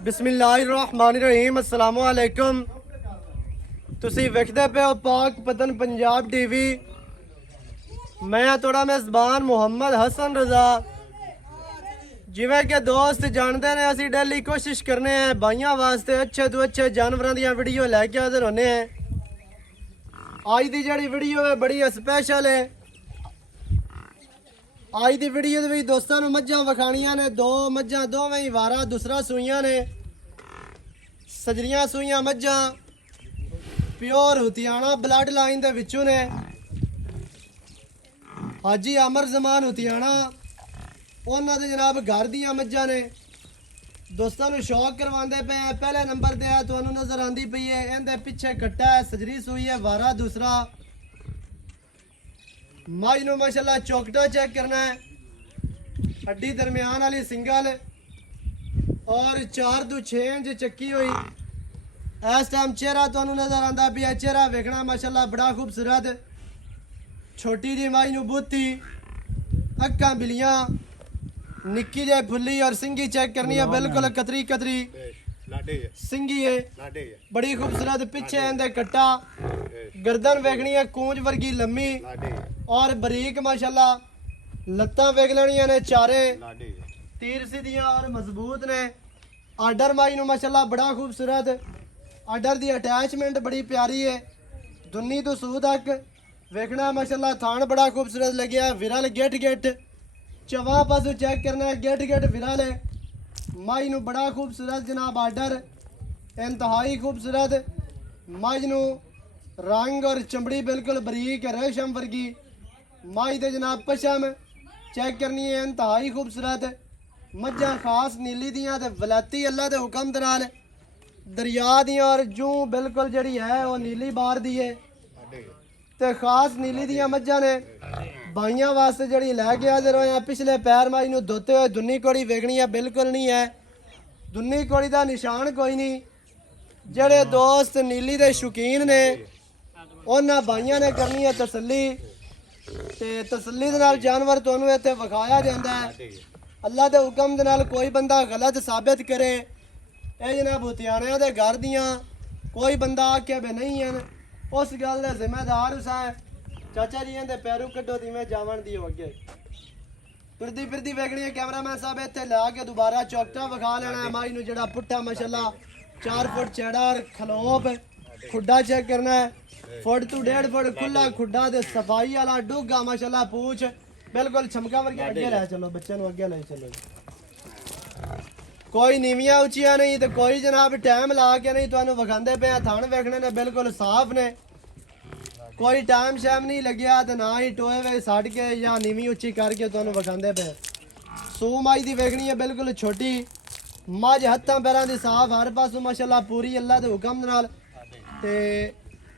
बिस्मिल्लाहिर्रहमानिर्रहीम अस्सलामु अलैकुम। तुसी वेखदे पे हो पाक पतन पंजाब टीवी। मैं थोड़ा मेज़बान मुहम्मद हसन रजा। जिवें कि दोस्त जानते ने असी डेली कोशिश करने हैं भाइयों वास्ते अच्छे तो अच्छे जानवरों दी वीडियो लैके हाजिर होने हैं। अज की जी वीडियो है बड़ी स्पैशल है। अज की वीडियो भी दोस्तों मझां विखाणियां ने, दो मझां दोवें ही वारा दूसरा सूइयां ने, सजरियां सूइयां मझां प्योर हुतियाना ब्लड लाइन दे विचों ने। हाजी अमर जमान हुतियाना उन्हां दे जनाब घर दियां मझां ने। दोस्तों शौक करवाते पे हैं। पहले नंबर ते है तुहानू नजर आंदी पई है, इहदे पिछे कट्टा है, सजरी सूई है, वारा दूसरा। मझ नू माशाल्लाह चौकटा चेक करना है, हड्डी दरम्यान वाली सिंगल और 4 तो 6 इंच चक्की हुई। इस टाइम चेहरा तुहानू नजर आंदा पिया, चेहरा वेखना माशाल्लाह बड़ा खूबसूरत। छोटी जी मझ नू बूथी, अक्कां बिलियां, निक्की जे फुल्ली और सिंगी चेक करनी है, बिल्कुल कतरी कतरी सिंगी है, बड़ी खूबसूरत। पिछे इहदे कट्टा, गर्दन वेखनी है कूंज वर्गी लम्मी और बरीक माशाल्लाह। लत्तां वेख लेनियां ने चारे तीर सीधियां और मजबूत ने। आर्डर माई नू माशाल्लाह बड़ा खूबसूरत। आर्डर दी अटैचमेंट बड़ी प्यारी है। दुन्नी तो सूह तक वेखना माशाल्लाह। थान बड़ा खूबसूरत लग्या। विरल गेट गेट चवा पासों चेक करना है, गेट गेट विरल है। मझ नू बड़ा खूबसूरत जनाब आर्डर, इंतहाई खूबसूरत। मझ नू रंग और चमड़ी बिल्कुल बरीक रेशम वर्गी। मझ दे जनाब पशम चेक करनी है, इंतहाई खूबसूरत। मझां खास नीली दियां ते वलैती अल्लाह दे हुक्म दे नाल दरिया दियां और जूं बिल्कुल जड़ी है वो नीली बार दी है ते खास नीली दियां मझां ने। भाइयों वास्ते जड़ी लैके हाजिर होए हैं। पिछले पैर मझ नू धोते हुए दुन्नी कोड़ी वेखनी है, बिल्कुल नहीं है। दुन्नी कोड़ी का निशान कोई नहीं। जड़े दोस्त नीली दे शौकीन ने उन्हां भाइयों ने करनी है तसल्ली ते तसल्ली दे नाल जानवर तुहानू इत्थे विखाया जांदा है। अल्लाह दे हुक्म दे नाल कोई बंदा गलत साबित करे, ये जनाब हुतियाणियां दे घर दियां कोई बंदा आखे भी नहीं है, उस गल दे जिम्मेदार हुसैन चाचा जी इहदे पैरों कड्डो दिवें जावन दियो अगे। फिरदी फिरदी वेखनी है कैमरामैन साहब इत्थे ला के दोबारा चौकटा विखा लेना है। माई नू जड़ा पुट्ठा माशाल्लाह 4 फुट चौड़ा और खलोप खुड्डा चेक करना है। फुट तो 1.5 फुट खुला खुड्डा ते सफाई वाला डूगा माशाल्लाह। पूछ बिल्कुल छमका वर्गी। अगे लै चलो बच्चे नू, अगे ले चलो। कोई नीवियां उचियां नहीं तो कोई जनाब टाइम ला के नहीं तुहानू विखांदे पे। थान वेखने ने बिल्कुल साफ ने, कोई टाइम शैम नहीं लग्या तो ना ही टोए वे सट के या नीवी उच्ची करके तुहानू विखांदे पे। सू मझ दी वेखनी है बिल्कुल छोटी। मझ हत्थां पैरां दी साफ, हर पासों माशाल्लाह पूरी अल्लाह दे हुक्म नाल। ते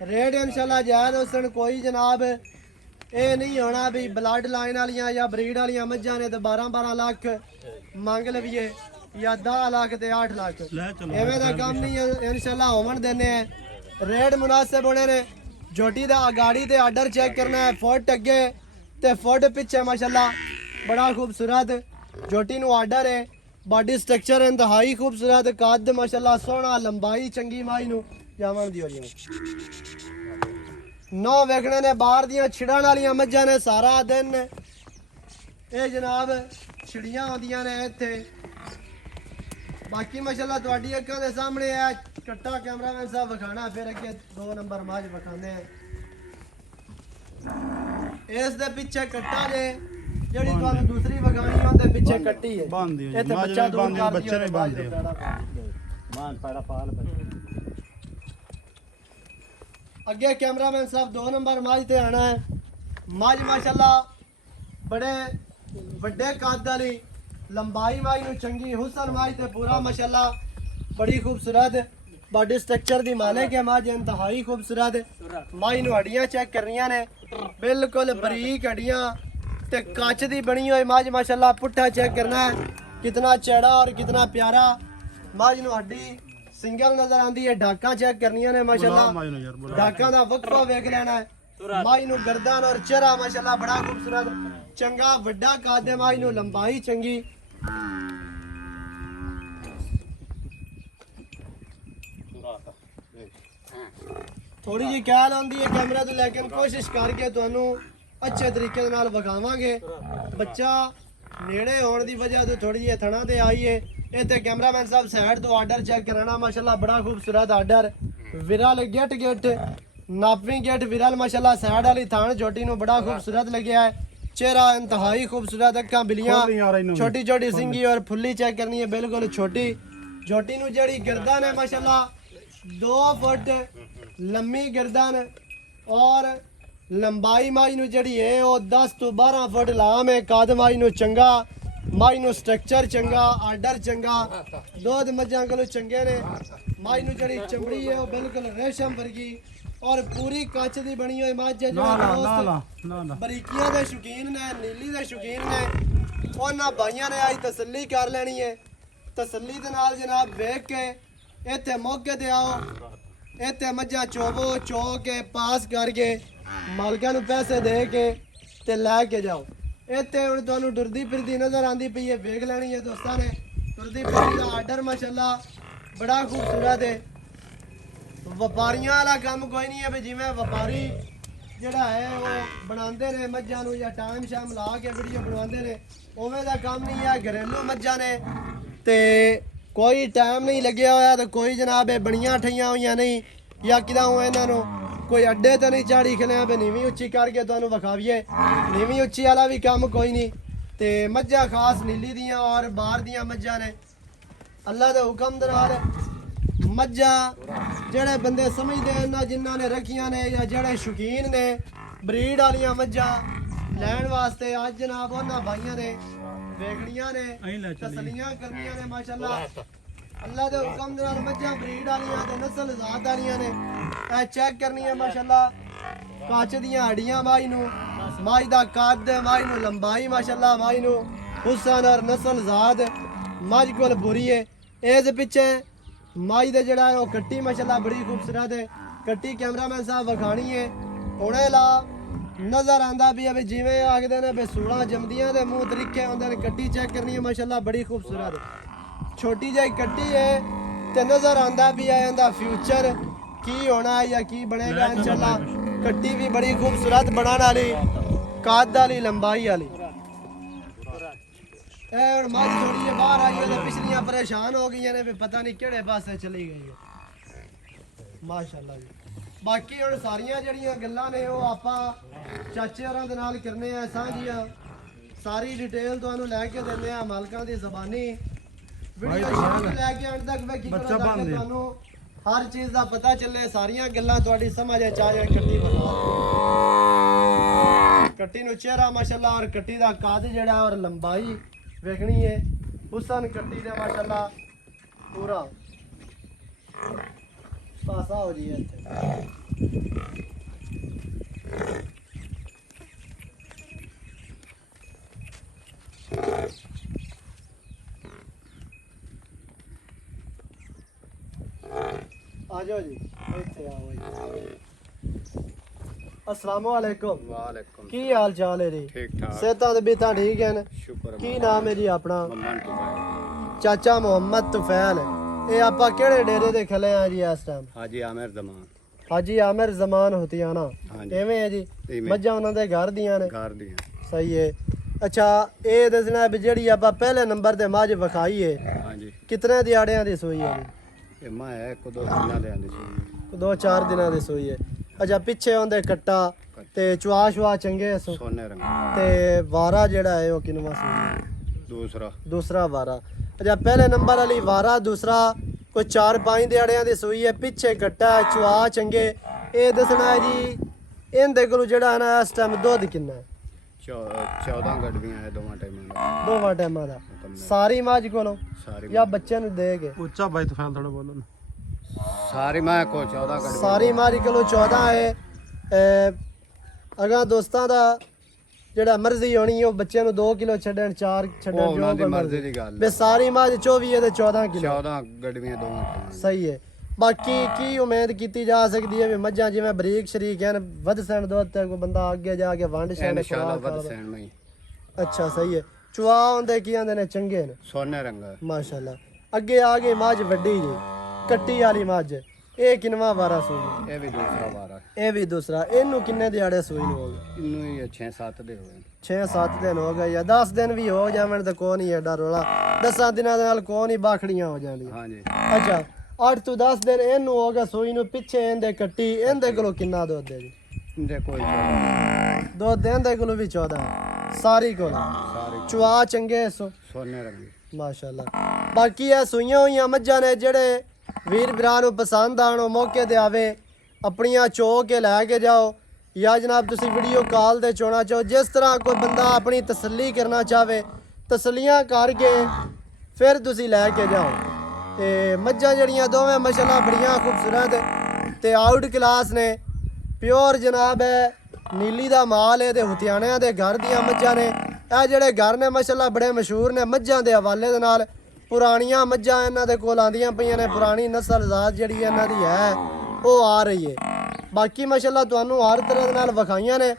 रेट इंशाल्लाह जायज़ हुसन। कोई जनाब ये नहीं होना भी ब्लड लाइन वालियां या ब्रीड वालियां मझां ने तो 12-12 लाख मंग लवीए या 10 लाख ते 8 लाख, एवें दा काम नहीं है। इंशाल्लाह होवन देने हैं। रेट मुनासिब होने ने। झोटी का अगाड़ी ते आर्डर चेक करना है, फुट अगे ते फुट पिछे माशाल्लाह बड़ा खूबसूरत झोटी नू आर्डर है। बॉडी स्ट्रक्चर इंतहाई खूबसूरत, कद माशाल्लाह सोहना, लंबाई चंगी। माई नू जावन दियो जी। नौ वेखने ने बाहर दियां छिड़न वालियां मझां ने। सारा दिन ये जनाब छिड़ियां आउंदियां ने इत्थे। बाकी माशाल्लाह तुहाडी अक्खां दे सामने है। कट्टा कैमरामैन साहब विखाना, फिर अगे 2 नंबर मझ विखाने हैं। इस दे पिछे कट्टा जे जेड़ी तुहानू दूसरी विखानी है उहदे पिछे कट्टी है। इत्थे बच्चा दूर कर दियो, बच्चे नहीं बांध दियो। मान पाड़ा पाल अगे कैमरामैन साहब 2 नंबर मझ ते आना है। मझ माशाल्लाह बड़े वड्डे कद वाली, लंबाई मझ नू चंगी, हुसन मझ ते पूरा माशाल्लाह बड़ी खूबसूरत बॉडी स्ट्रक्चर दी मालिक है। मझ इंतहाई खूबसूरत। मझ नू हड्डियां चेक करनियां ने, बिल्कुल बरीक हड्डियां ते कच दी बनी हुई मझ माशाल्लाह। पुट्ठा चेक करना है कितना चौड़ा और कितना प्यारा। मझ नू हड्डी सिंगल नजर आंदी है। ढाकां चेक करनियां ने माशाल्लाह, ढाकां दा वक्फा वेख लेना है। मझ नू गर्दन और चेहरा माशाल्लाह बड़ा खूबसूरत चंगा वड्डा कद है। मझ नू लंबाई चंगी। ਥੋੜੀ ਜਿਹੀ ਕਹਿਲ ਆਉਂਦੀ ਹੈ ਕੈਮਰਾ ਤੋਂ, ਲੇਕਿਨ ਕੋਸ਼ਿਸ਼ ਕਰਕੇ ਤੁਹਾਨੂੰ ਅੱਛੇ ਤਰੀਕੇ ਦੇ ਨਾਲ ਵਿਖਾਵਾਂਗੇ। ਬੱਚਾ ਨੇੜੇ ਹੋਣ ਦੀ ਵਜ੍ਹਾ ਤੋਂ ਥੋੜੀ ਜਿਹੀ ਥਣਾ ਤੇ ਆਈ ਹੈ। ਇੱਥੇ ਕੈਮਰਾਮੈਨ ਸਾਹਿਬ ਸਾਈਡ ਤੋਂ ਆਰਡਰ ਚੈੱਕ ਕਰਾਣਾ, ਮਾਸ਼ਾਅੱਲਾ ਬੜਾ ਖੂਬਸੂਰਤ ਆਰਡਰ। ਵਿਰਲ ਗਿੱਟ ਨਾਪਵੀਂ ਗਿੱਟ ਵਿਰਲ ਮਾਸ਼ਾਅੱਲਾ। ਸਾਈਡ ਵਾਲੀ ਥਾਣ ਛੋਟੀ ਨੂੰ ਬੜਾ ਖੂਬਸੂਰਤ ਲੱਗਿਆ है। चेहरा इंतहाई खूबसूरत, अक्खां बिलियां छोटी छोटी सिंगी और फुल्ली चेक करनी है बिल्कुल छोटी। छोटी नु जड़ी गर्दन है माशाल्लाह 2 फुट लंबी गर्दन और लंबाई माई नु जड़ी है वो 10 तो 12 फुट लाम है। कद माई नु चंगा, माई नु स्ट्रक्चर चंगा, आर्डर चंगा, दूध मज्जां कोलों चंगे ने। माई नु जड़ी चमड़ी है वो बिल्कुल रेशम वर्गी और पूरी कच दी बनी हुई मझ है। बरीकियां दे शौकीन ने, नीली दे शौकीन ने, उन्हां भाइयां ने आज तसल्ली कर लेनी है। तसल्ली दे नाल जनाब वेख के इत्थे मौके ते आओ, इत्थे मझां चोवो, चो के पास करके मालकां नूं पैसे दे के ते लै के जाओ। इत्थे हुण तुहानूं डुरदी फिरदी नज़र आंदी पई है, वेख लेनी है दोस्तां ने। डुरदी फिरदी दा आर्डर माशाअल्लाह बड़ा खूबसूरत है। ਵਪਾਰੀਆਂ ਵਾਲਾ ਕੰਮ ਕੋਈ ਨਹੀਂ ਹੈ ਵੀ ਜਿਵੇਂ ਵਪਾਰੀ ਜਿਹੜਾ ਹੈ ਉਹ ਬਣਾਉਂਦੇ ਨੇ ਮੱਝਾਂ ਨੂੰ ਜਾਂ ਟਾਈਮ ਸ਼ਾਮ ਲਾ ਕੇ ਵੀਡੀਓ ਬਣਾਉਂਦੇ ਨੇ, ਉਵੇਂ ਦਾ ਕੰਮ ਨਹੀਂ ਹੈ। ਘਰੇਲੂ ਮੱਝਾਂ ਨੇ ਤੇ ਕੋਈ ਟਾਈਮ ਨਹੀਂ ਲੱਗਿਆ ਹੋਇਆ ਤੇ ਕੋਈ ਜਨਾਬ ਇਹ ਬਣੀਆਂ ਠਈਆਂ ਹੋਈਆਂ ਨਹੀਂ ਜਾਂ ਕਿਦਾਂ ਇਹਨਾਂ ਨੂੰ ਕੋਈ ਅੱਡੇ ਤੇ ਨਹੀਂ ਚਾੜੀ ਖਲਿਆ ਵੀ ਨੀਵੀਂ ਉੱਚੀ ਕਰਕੇ ਤੁਹਾਨੂੰ ਵਿਖਾਵੀਏ। ਨੀਵੀਂ ਉੱਚੀ ਵਾਲਾ ਵੀ ਕੰਮ ਕੋਈ ਨਹੀਂ। ਤੇ ਮੱਝਾਂ ਖਾਸ ਨੀਲੀ ਦੀਆਂ ਔਰ ਬਾਹਰ ਦੀਆਂ ਮੱਝਾਂ ਨੇ। ਅੱਲਾ ਦੇ ਹੁਕਮ ਦੇ ਨਾਲ ਮੱਝਾਂ ਜਿਹੜੇ ਬੰਦੇ ਸਮਝਦੇ ਹਨ ਜਿਨ੍ਹਾਂ ਨੇ ਰੱਖੀਆਂ ਨੇ ਜਾਂ ਜਿਹੜੇ ਸ਼ੌਕੀਨ ਨੇ ਬਰੀਡ ਵਾਲੀਆਂ ਮੱਝਾਂ ਲੈਣ ਵਾਸਤੇ, ਅੱਜ ਜਨਾਬ ਉਹਨਾਂ ਭਾਈਆਂ ਨੇ ਵੇਖਣੀਆਂ ਨੇ, ਤਸਲੀਆਂ ਕਰਨੀਆਂ ਨੇ ਮਾਸ਼ਾਅੱਲਾ। ਅੱਲਾ ਦੇ ਹੁਕਮ ਦੇ ਨਾਲ ਮੱਝਾਂ ਬਰੀਡ ਵਾਲੀਆਂ ਤੇ ਨਸਲ ਜ਼ਾਤ ਵਾਲੀਆਂ ਨੇ। ਇਹ ਚੈੱਕ ਕਰਨੀ ਹੈ ਮਾਸ਼ਾਅੱਲਾ। ਕੱਚ ਦੀਆਂ ਹੱਡੀਆਂ ਮਾਈ ਨੂੰ, ਮਾਈ ਦਾ ਕੱਦ, ਮਾਈ ਨੂੰ ਲੰਬਾਈ ਮਾਸ਼ਾਅੱਲਾ, ਮਾਈ ਨੂੰ ਹੁਸਨ ਔਰ ਨਸਲ ਜ਼ਾਤ ਮੱਝ ਕੋਲ ਬੁਰੀ ਹੈ। ਇਸ ਪਿੱਛੇ माई दे जड़ा है वो कट्टी माशाल्लाह बड़ी खूबसूरत है। कट्टी कैमरामैन साहब वखानी है हुणे ला नज़र आंदा भी है जिवें आखदे ने भी सूड़ा जमदियां दे मुंह तरीके होंदे ने। कट्टी चेक करनी है माशाल्लाह बड़ी खूबसूरत है। छोटी जी कट्टी है ते नज़र आंदा भी है इहदा फ्यूचर की होना है या की बनेगा इंशाल्लाह। कट्टी भी बड़ी खूबसूरत बनाने वाली, कद वाली, लंबाई वाली। मझ थोड़ी जी बाहर आई है, पिछलियां परेशान हो गई ने भी पता नहीं किहड़े पासे चली गई है माशाअल्लाह जी। बाकी हुण सारियां जड़ियां गल्लां ने वो आपां चाचे होरां दे नाल करने आ सांझियां। सारी डिटेल तुहानूं लै के दिंदे आ मालकां दी ज़बानी। वीडियो शुरू तो लै के अंत तक वेखी करो ताकि तुहानूं हर चीज़ दा पता चले, सारियां गल्लां तुहाडी समझ आ जाए। कट्टी बता कट्टी नूं चेहरा माशाअल्लाह और कट्टी दा कद जिहड़ा और लंबाई वेखनी है। हुसन कट्टी दे माशाअल्लाह पूरा पासा हो जी है। आ जाओ जी, इत्थे आओ जी। अस्सलाम वालेकुम। वालेकुम। की हाल चाल है जी? ठीक ठाक। सेहतां ते बीतां ठीक हैं? शुक्र। की नाम है जी अपना? मोहम्मद तुफैल। चाचा मोहम्मद तुफैल। ये आपा केड़े डेरे दे खले हैं जी इस टाइम? हाजी आमिर जमान। हाजी आमिर जमान होतियाना हाँ एवें है जी। मज्जां उन्हां दे घर दियां ने? घर दियां। सही है। अच्छा ये दसना भी जेड़ी आपा पहले नंबर ते मझ विखाई है हाँ जी कितने दिहाड़ियां दी सूई है जी? ये मां है को 2 दिन ले आंदी सी। 2-4 दिनां दी सूई है। अच्छा पिछे होंदे कट्टा ते चुआ शुआ चंगे सो सोने रंग ते वारा जेड़ा है वो किनवा सूई? दूसरा वारा। अच्छा पहले नंबर वाली वारा, दूसरा कोई 4-5 दिहाड़ियां दी सूई है, पिछे कट्टा चुआ चंगे। ये दसना है जी इनदे कोल जेड़ा ना इस टाइम दुध किन्ना है? 14 गड्डियां है दोवां टाइमां दा। दोवां टाइमां दा सारी मझ कोलों सारी या बच्चे नु दे के? ਉੱਚਾ ਬਾਈ ਤੂਫਾਨ ਥੋੜਾ ਬੋਲੋ ਨਾ। सारी मां को 14 गड्डियां। सारी मारी कोलों 14 है। अगर दोस्तां दा जेड़ा मर्जी होनी है बच्चे नु 2 किलो छड्डण 4 छड्डण जो उन्हां दी मर्जी दी गल बे सारी मझ 24 ते 14 किलो 14 गड्डियां दोवां टाइमां। सही है। बाकी की उम्मीद की जा सकती है भी मझां जिवें बरीक शरीक हैं वध सैन दुध ते कोई बंदा आगे जाके वंड शैंड इंशाल्लाह वध सैन में। अच्छा सही है। चुआ होंदे की आंदे ने चंगे ने सोने रंग माशाल्लाह। अगे आ गई मझ वड्डी जी कट्टी वाली मझ ਇਹ ਕਿੰਨਵਾਂ ਵਾਰਾ ਸੂਈ? ਇਹ ਵੀ ਦੂਸਰਾ ਵਾਰਾ। ਇਹ ਵੀ ਦੂਸਰਾ। ਇਹਨੂੰ ਕਿੰਨੇ ਦਿਹਾੜੇ ਸੂਈ ਨੂੰ ਹੋ ਗਏ? ਇਹਨੂੰ ਹੀ 6-7 ਦੇ ਹੋਏ। 6-7 ਦਿਨ ਹੋ ਗਏ ਜਾਂ 10 ਦਿਨ ਵੀ ਹੋ ਜਾਵਣ ਤਾਂ ਕੋਈ ਨਹੀਂ ਐਡਾ ਰੋਲਾ। 10 ਦਿਨਾਂ ਦੇ ਨਾਲ ਕੋਈ ਨਹੀਂ ਬਾਖੜੀਆਂ ਹੋ ਜਾਂਦੀਆਂ। ਹਾਂਜੀ। ਅੱਛਾ 8 ਤੋਂ 10 ਦਿਨ ਇਹਨੂੰ ਹੋ ਗਿਆ ਸੂਈ ਨੂੰ। ਪਿੱਛੇ ਇਹਦੇ ਕੱਟੀ, ਇਹਦੇ ਕੋਲੋਂ ਕਿੰਨਾ ਦੁੱਧ ਹੈ ਜੀ? ਇਹਦੇ ਕੋਈ 14 ਦੁੱਧ ਇਹਦੇ ਕੋਲੋਂ ਵੀ 14 ਸਾਰੀ ਕੋਲ। ਸਾਰੇ ਚੁਆ ਚੰਗੇ ਸੋ ਸੋਨੇ ਰੰਗੇ। ਮਾਸ਼ਾਅੱਲਾ। ਬਾਕੀ ਇਹ ਸੂਈਆਂ ਹੋਈਆਂ ਮੱਝਾਂ ਨੇ, ਜਿਹੜੇ ਵੀਰ ਭਰਾ ਨੂੰ ਪਸੰਦ ਆਣ ਉਹ ਮੌਕੇ ਤੇ ਆਵੇ, ਆਪਣੀਆਂ ਚੋ ਕੇ ਲੈ ਕੇ ਜਾਓ, ਜਾਂ ਜਨਾਬ ਤੁਸੀਂ ਵੀਡੀਓ ਕਾਲ ਤੇ ਚੋਣਾ ਚਾਹੋ। ਜਿਸ ਤਰ੍ਹਾਂ ਕੋਈ ਬੰਦਾ ਆਪਣੀ ਤਸੱਲੀ ਕਰਨਾ ਚਾਹਵੇ, ਤਸੱਲੀਆਂ ਕਰਕੇ ਫਿਰ ਤੁਸੀਂ ਲੈ ਕੇ ਜਾਓ। ਤੇ ਮੱਝਾਂ ਜਿਹੜੀਆਂ ਦੋਵੇਂ ਮਾਸ਼ਾਅੱਲਾ ਬੜੀਆਂ ਖੂਬਸੂਰਤ ਤੇ ਆਊਟ ਕਲਾਸ ਨੇ, ਪਿਓਰ ਜਨਾਬ ਹੈ ਨੀਲੀ ਦਾ ਮਾਲ ਹੈ ਤੇ ਹੁਤਿਆਣਿਆਂ ਦੇ ਘਰ ਦੀਆਂ ਮੱਝਾਂ ਨੇ। ਇਹ ਜਿਹੜੇ ਘਰ ਨੇ ਮਾਸ਼ਾਅੱਲਾ ਬੜੇ ਮਸ਼ਹੂਰ ਨੇ ਮੱਝਾਂ ਦੇ ਹਵਾਲੇ ਦੇ ਨਾਲ। ਪੁਰਾਣੀਆਂ ਮੱਝਾਂ ਇਹਨਾਂ ਦੇ ਕੋਲ ਆਂਦੀਆਂ ਪਈਆਂ ਨੇ, ਪੁਰਾਣੀ ਨਸਲ ਜ਼ਾਤ ਜਿਹੜੀ ਇਹਨਾਂ ਦੀ ਹੈ ਉਹ ਆ ਰਹੀ ਹੈ। ਬਾਕੀ ਮਾਸ਼ਾਅੱਲਾ ਤੁਹਾਨੂੰ ਹਰ ਤਰ੍ਹਾਂ ਦੇ ਨਾਲ ਵਿਖਾਈਆਂ ਨੇ।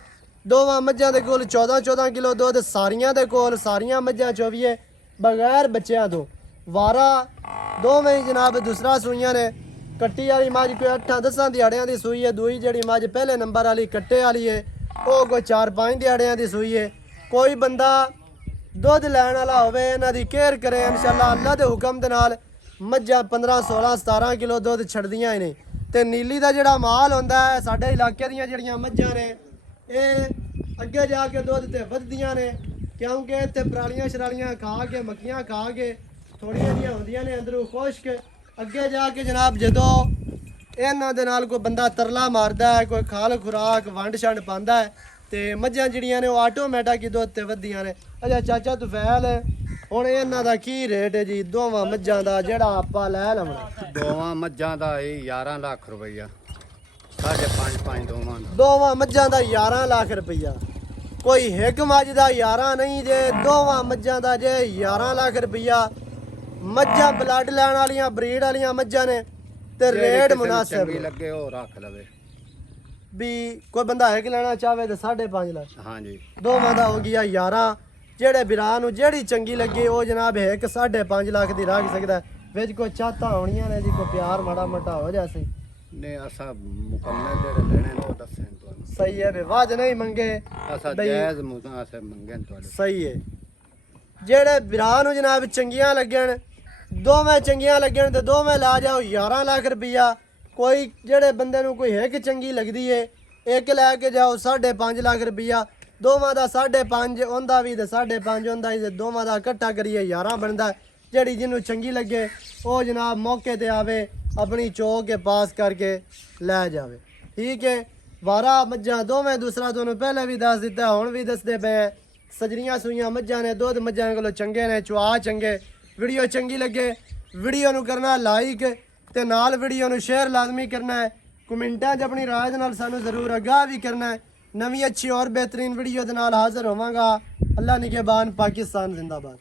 ਦੋਵਾਂ ਮੱਝਾਂ ਦੇ ਕੋਲ 14-14 ਕਿਲੋ ਦੁੱਧ, ਸਾਰੀਆਂ ਦੇ ਕੋਲ, ਸਾਰੀਆਂ ਮੱਝਾਂ 24 ਬਗੈਰ ਬੱਚਿਆਂ ਤੋਂ। ਵਾਰਾ ਦੋਵੇਂ ਹੀ ਜਨਾਬ ਦੂਸਰਾ ਸੂਈਆਂ ਨੇ। ਕੱਟੀ ਵਾਲੀ ਮੱਝ ਕੋਈ 8-10 ਦਿਹਾੜਿਆਂ ਦੀ ਸੂਈ ਹੈ। ਦੂਈ ਜਿਹੜੀ ਮੱਝ ਪਹਿਲੇ ਨੰਬਰ ਵਾਲੀ ਕੱਟੇ ਵਾਲੀ ਹੈ ਉਹ ਕੋਈ 4-5 ਦਿਹਾੜਿਆਂ ਦੀ ਸੂਈ ਹੈ। ਕੋਈ ਬੰਦਾ ਦੁੱਧ ਲੈਣ ਵਾਲਾ ਹੋਵੇ, ਇਹਨਾਂ ਦੀ ਕੇਅਰ ਕਰੇ, ਇਨਸ਼ਾਅੱਲਾ ਅੱਲਾ ਦੇ ਹੁਕਮ ਦੇ ਨਾਲ ਮੱਝਾਂ 15-16-17 ਕਿਲੋ ਦੁੱਧ ਛੱਡਦੀਆਂ ਹੀ ਨੇ। ਤੇ ਨੀਲੀ ਦਾ ਜਿਹੜਾ ਮਾਲ ਹੁੰਦਾ ਹੈ, ਸਾਡੇ ਇਲਾਕੇ ਦੀਆਂ ਜਿਹੜੀਆਂ ਮੱਝਾਂ ਨੇ ਇਹ ਅੱਗੇ ਜਾ ਕੇ ਦੁੱਧ ਤੇ ਵੱਧਦੀਆਂ ਨੇ, ਕਿਉਂਕਿ ਇੱਥੇ ਪਰਾਲੀਆਂ ਸ਼ਰਾਲੀਆਂ ਖਾ ਕੇ, ਮੱਕੀਆਂ ਖਾ ਕੇ ਥੋੜੀਆਂ ਜਿਹੀਆਂ ਹੁੰਦੀਆਂ ਨੇ ਅੰਦਰੋਂ ਖੁਸ਼ਕ। ਅੱਗੇ ਜਾ ਕੇ ਜਨਾਬ ਜਦੋਂ ਇਹਨਾਂ ਦੇ ਨਾਲ ਕੋਈ ਬੰਦਾ ਤਰਲਾ ਮਾਰਦਾ ਹੈ, ਕੋਈ ਖਾਲ ਖੁਰਾਕ ਵੰਡ ਛੰਡ ਪਾਉਂਦਾ ਹੈ, ਤੇ ਮੱਝਾਂ ਜਿਹੜੀਆਂ ਨੇ ਉਹ ਆਟੋਮੈਟਿਕ ਹੀ ਦੁੱਧ ਤੇ ਵੱਧਦੀਆਂ ਨੇ। ਅੱਛਾ ਚਾਚਾ ਤੁਫੈਲ, ਹੁਣ ਇਹਨਾਂ ਦਾ ਕੀ ਰੇਟ ਹੈ ਜੀ ਦੋਵਾਂ ਮੱਝਾਂ ਦਾ ਜਿਹੜਾ ਆਪਾਂ ਲੈ ਲਵਾਂ? ਦੋਵਾਂ ਮੱਝਾਂ ਦਾ ਇਹ 11 ਲੱਖ ਰੁਪਈਆ। 5.5 ਦੋਵਾਂ ਦਾ। ਦੋਵਾਂ ਮੱਝਾਂ ਦਾ 11 ਲੱਖ ਰੁਪਈਆ। ਕੋਈ ਇੱਕ ਮੱਝ ਦਾ 11 ਨਹੀਂ ਜੇ, ਦੋਵਾਂ ਮੱਝਾਂ ਦਾ ਜੇ 11 ਲੱਖ ਰੁਪਈਆ। ਮੱਝਾਂ ਬਲੱਡ ਲੈਣ ਵਾਲੀਆਂ ਬਰੀਡ ਵਾਲੀਆਂ ਮੱਝਾਂ ਨੇ ਤੇ ਰੇਟ ਮੁਨਾਸਿਬ ਚੰਗੀ ਲੱਗੇ ਉਹ ਰੱਖ ਲਵੇ। ਵੀ ਕੋਈ ਬੰਦਾ ਇੱਕ ਲੈਣਾ ਚਾਹਵੇ ਤੇ 5.5 ਲੱਖ। ਹਾਂਜੀ। ਦੋਵਾਂ ਦਾ ਹੋ ਗਿਆ 11। ਜਿਹੜੇ ਬਿਰਾਂ ਨੂੰ ਜਿਹੜੀ ਚੰਗੀ ਲੱਗੇ ਉਹ ਜਨਾਬ ਇੱਕ 5.5 ਲੱਖ ਦੀ ਰੱਖ ਸਕਦਾ। ਵਿੱਚ ਕੋਈ ਚਾਹਤਾਂ ਹੋਣੀਆਂ ਨੇ ਜੀ, ਕੋਈ ਪਿਆਰ ਮਾੜਾ ਮੋਟਾ ਹੋ ਜਾਸੀ। ਨੇ ਅਸਾਂ ਮੁਕੰਮਲ ਜਿਹੜੇ ਲੈਣੇ ਨੇ ਉਹ ਦੱਸੇ ਤੁਹਾਨੂੰ। ਸਹੀ ਹੈ, ਵਾਜ ਨਹੀਂ ਮੰਗੇ ਅਸਾਂ ਜਾਇਜ਼ ਮੁਤਾਸੇ ਮੰਗੇ ਤੁਹਾਡੇ। ਸਹੀ ਹੈ। ਜਿਹੜੇ ਬਿਰਾਂ ਨੂੰ ਜਨਾਬ ਚੰਗੀਆਂ ਲੱਗਣ, ਦੋਵੇਂ ਚੰਗੀਆਂ ਲੱਗਣ ਤੇ ਦੋਵੇਂ ਲਾ ਜਾਓ 11 ਲੱਖ ਰੁਪਈਆ। ਕੋਈ ਜਿਹੜੇ ਬੰਦੇ ਨੂੰ ਕੋਈ ਇੱਕ ਚੰਗੀ ਲੱਗਦੀ ਏ ਇੱਕ ਲੈ ਕੇ ਜਾਓ 5.5 ਲੱਖ ਰੁਪਈਆ। ਦੋਵਾਂ ਦਾ 5.5 ਉਹਦਾ ਵੀ ਤੇ 5.5 ਉਹਦਾ ਹੀ, ਤੇ ਦੋਵਾਂ ਦਾ ਇਕੱਠਾ ਕਰੀਏ 11 ਬਣਦਾ। ਜਿਹੜੀ ਜਿਹਨੂੰ ਚੰਗੀ ਲੱਗੇ ਉਹ ਜਨਾਬ ਮੌਕੇ ਤੇ ਆਵੇ, ਆਪਣੀ ਚੋਕ ਕੇ ਪਾਸ ਕਰਕੇ ਲੈ ਜਾਵੇ। ਠੀਕ ਹੈ। ਵਾਰਾ ਮੱਝਾਂ ਦੋਵੇਂ ਦੂਸਰਾ ਤੁਹਾਨੂੰ ਪਹਿਲੇ ਵੀ ਦੱਸ ਦਿੱਤਾ, ਹੁਣ ਵੀ ਦੱਸਦੇ ਪਏ। ਸਜਰੀਆਂ ਸੂਈਆਂ ਮੱਝਾਂ ਨੇ, ਦੁੱਧ ਮੱਝਾਂ ਕੋਲੋਂ ਚੰਗੇ ਨੇ, ਚੁਆ ਚੰਗੇ। ਵੀਡੀਓ ਚੰਗੀ ਲੱਗੇ ਵੀਡੀਓ ਨੂੰ ਕਰਨਾ ਲਾਈਕ ਤੇ ਨਾਲ ਵੀਡੀਓ ਨੂੰ ਸ਼ੇਅਰ ਲਾਜ਼ਮੀ ਕਰਨਾ ਹੈ। ਕਮੈਂਟਾਂ 'ਚ ਆਪਣੀ ਰਾਏ ਦੇ ਨਾਲ ਸਾਨੂੰ ਜ਼ਰੂਰ ਆਗਾਹ ਵੀ ਕਰਨਾ ਹੈ। ਨਵੀਂ ਅੱਛੀ ਔਰ ਬਿਹਤਰੀਨ ਵੀਡੀਓ ਦੇ ਨਾਲ ਹਾਜ਼ਰ ਹੋਵਾਂਗਾ। ਅੱਲਾ ਨਿਗਹਿਬਾਨ, ਪਾਕਿस्तान जिंदाबाद।